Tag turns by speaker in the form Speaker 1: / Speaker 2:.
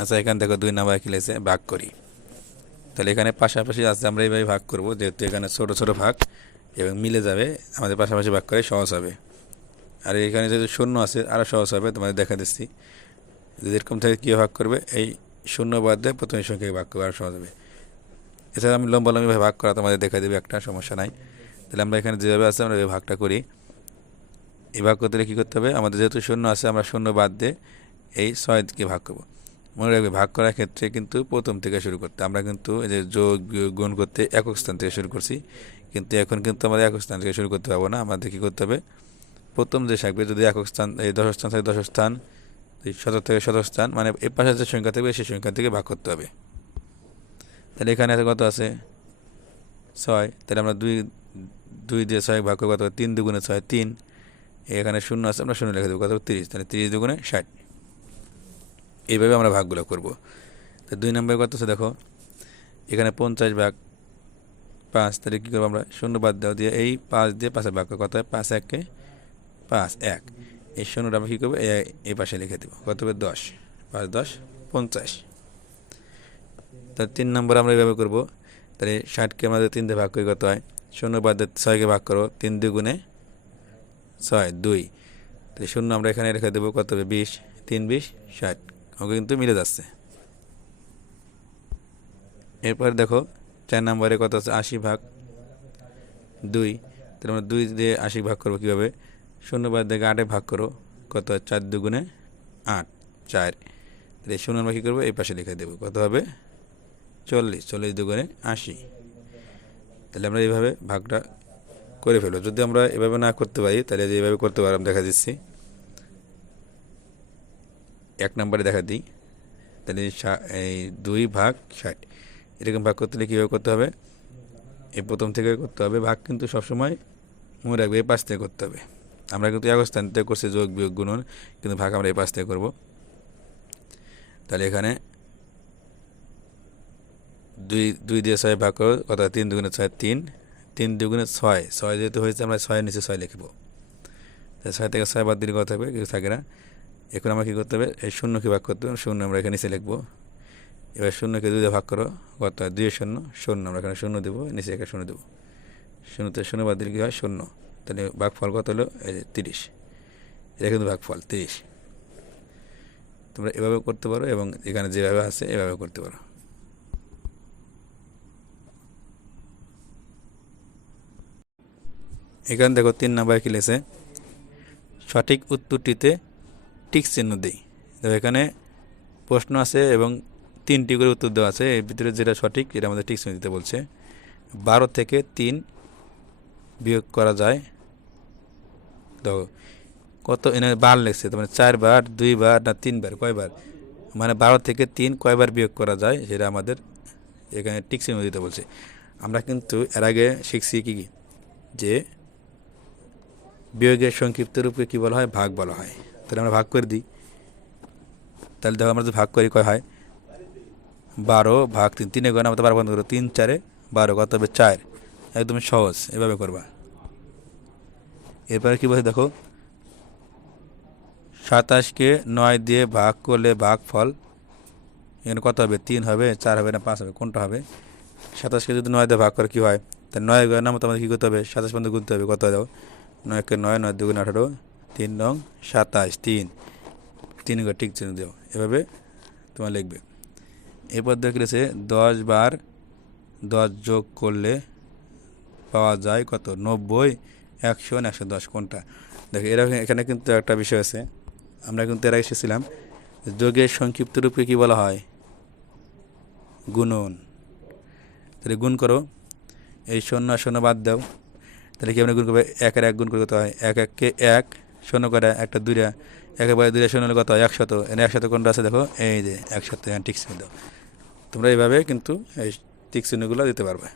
Speaker 1: আচ্ছা এখান থেকে দুই নাম্বার কি ভাগ করি। তাহলে এখানে পাশাপাশি আছে, আমরা এইভাবে ভাগ করব, যেহেতু এখানে ছোট ছোট ভাগ, এবং মিলে যাবে, আমাদের পাশাপাশি ভাগ করে সহজ হবে। আর এখানে যেহেতু শূন্য আছে আরও সহজ হবে, তোমাদের দেখা দিচ্ছি। যদি এরকম থেকে কী ভাগ করবে? এই শূন্য বাদ দিয়ে প্রথমে সংখ্যাকে ভাগ করবে আরও সহজ হবে। এছাড়া আমি লম্বা লম্বিভাবে ভাগ করা তোমাদের দেখা দেবে, একটা সমস্যা নাই। তাহলে আমরা এখানে যেভাবে আছে, আমরা ওই ভাগটা করি। এই ভাগ করতে কী করতে হবে? আমাদের যেহেতু শূন্য আছে, আমরা শূন্য বাদ দিয়ে এই ছয়কে ভাগ করব। মনে রাখবে ভাগ করার ক্ষেত্রে কিন্তু প্রথম থেকে শুরু করতে। আমরা কিন্তু এই যে যোগ গুণ করতে একক স্থান থেকে শুরু করছি। কিন্তু এখন কিন্তু আমাদের একক স্থান থেকে শুরু করতে পারব না। আমাদের কী করতে হবে? প্রথম যে থাকবে যদি একক স্থান, এই দশ স্থান থাকে দশ স্থান, এই শতক থেকে শতক স্থান মানে এই পাশে যে সংখ্যা থাকবে সেই সংখ্যা থেকে ভাগ করতে হবে। তাহলে এখানে আছে কত আছে? ছয়। তাহলে আমরা দুই দুই দিয়ে ছয় ভাগ করে কত? তিন দুগুণে ছয়, তিন। এখানে শূন্য আছে, আমরা শূন্য লিখে দেবো, কত তিরিশ। তাহলে তিরিশ দুগুণে ষাট। এইভাবে আমরা ভাগগুলো করব। তো দুই নম্বরে কত আছে দেখো, এখানে পঞ্চাশ ভাগ পাঁচ, তাহলে কী করব আমরা? শূন্য বাদ দেওয়া দিয়ে এই পাঁচ দিয়ে পাঁচের ভাগ কত হয়? পাঁচ এককে পাঁচ, এক। এই শূন্যটা আমরা কী করব? এই পাশে লিখে দেবো। কত হবে? দশ। পাঁচ, দশ, পঞ্চাশ। তাহলে তিন নম্বর আমরা এইভাবে করব, তাহলে ষাটকে আমাদের তিন দিয়ে ভাগ করে কত হয়? শূন্য বাদ দিয়ে ছয়কে ভাগ করো, তিন দুগুণে ছয়, দুই। তাহলে শূন্য আমরা এখানে রেখে দেবো, কত হবে? বিশ। তিন, বিশ, ষাট। আমাকে কিন্তু মিলে যাচ্ছে। এরপর দেখো, চার নম্বরে কত আছে? আশি ভাগ দুই। তাহলে আমরা দুই দিয়ে আশি ভাগ করব কীভাবে? শূন্য বাদ থেকে আটে ভাগ করো। কত? চার দুগুণে আট, চার। তাহলে শূন্য আমরা কী করব? এই পাশে লিখে দেবো। কত হবে? চল্লিশ। চল্লিশ দুগুণে আশি। তাহলে আমরা এইভাবে ভাগটা করে ফেলব। যদি আমরা এভাবে না করতে পারি, তাহলে যে এইভাবে করতে পারলাম দেখা দিচ্ছি। এক নম্বরে দেখা দিই। তাহলে এই দুই ভাগ ষাট। এরকম ভাগ করতে হলে কীভাবে করতে হবে? এই প্রথম থেকে করতে হবে। ভাগ কিন্তু সবসময় মনে রাখবে এই পাশ থেকে করতে হবে। আমরা কিন্তু এক স্থান থেকে করছি যোগ, বিয়োগ, গুণন, কিন্তু ভাগ আমরা এই পাশ থেকে করব। তাহলে এখানে দুই দুই দিয়ে ছয় ভাগ করো হয়? তিন দুগুণে ছয়, তিন। তিন দুগুণে ছয়। ছয় যেহেতু হয়েছে, আমরা ছয়ের নিচে ছয় লিখব। ছয় থেকে ছয় বাদ দিলে কথা থাকবে? কিছু থাকে না। এখন আমরা কী করতে হবে? এই শূন্যকে ভাগ করতে হবে। শূন্য আমরা এখানে নিচে লিখব। এবার শূন্যকে দুই ভাগ করো। কত? দুই শূন্য। শূন্য। আমরা এখানে শূন্য দেবো। নিচে এখানে শূন্য দেবো। শূন্যতে শূন্য বাদ দিলে কী হয়? শূন্য। তাহলে ভাগ ফল কত হলো? এই যে তিরিশ। এটা কিন্তু ভাগ ফল তিরিশ। তোমরা এভাবে করতে পারো এবং এখানে যেভাবে আছে, এভাবে করতে পারো। এখানে দেখো তিন নাম্বার কি লেছে সঠিক উত্তরটিতে টিক চিহ্ন দিই। দেখো এখানে প্রশ্ন আছে এবং তিনটি করে উত্তর দেওয়া আছে। এর ভিতরে যেটা সঠিক, এটা আমাদের টিক চিহ্ন দিতে বলছে। বারো থেকে তিন বিয়োগ করা যায়। দেখো কত এনে বার লেগছে তো মানে চারবার দুইবার না তিনবার কয়বার মানে বারো থেকে তিন কয়বার বিয়োগ করা যায়? সেটা আমাদের এখানে টিক চিহ্ন দিতে বলছে। আমরা কিন্তু এর আগে শিখছি কি কি? যে বিয়োগের সংক্ষিপ্ত রূপে কী বলা হয়? ভাগ বলা হয়। তাহলে আমরা ভাগ করে দিই। তাহলে দেখো আমরা যদি ভাগ করি কয় হয়? বারো ভাগ তিন, তিনে গণ আমাদের বারো বন্ধ করো। তিন, চারে বারো, কত হবে? চার। একদম সহজ, এভাবে করবা। এরপরে কী বলছে দেখো? সাতাশকে নয় দিয়ে ভাগ করলে ভাগ ফল এখানে কত হবে? তিন হবে, চার হবে না, পাঁচ হবে। কোনটা হবে? সাতাশকে যদি নয় দিয়ে ভাগ করে কী হয়? তাহলে নয় গণের নাম আমাদের কী করতে হবে? সাতাশ পর্যন্ত গুনতে হবে। কত দাও নয়কে নয় নয় দুগুণ আঠারো। তিন নং সাতাশ, তিন। তিন গো ঠিক চিহ্ন দেও। এভাবে তোমার লিখবে। এরপর দেখেছে দশ বার দশ যোগ করলে পাওয়া যায় কত? নব্বই, একশো একশো দশ, কোনটা? দেখো এরকম এখানে কিন্তু একটা বিষয় আছে। আমরা কিন্তু এরা এসেছিলাম যোগের সংক্ষিপ্ত রূপে কী বলা হয়? গুণন। তাহলে গুণ করো। এই শূন্য শূন্য বাদ দাও। তাহলে কি আমরা গুণ করব? একের এক গুণ করে কত হয়? এক, এককে এক শূন্য করে একটা দুইটা, একেবারে দুইটা শূন্য কত হয়? একশত। এনে একশত কোনটা আছে দেখো? এই যে একশত ঠিক চিহ্ন দাও তোমরা এইভাবে কিন্তু এই টিক চিহ্নগুলো দিতে পারবে।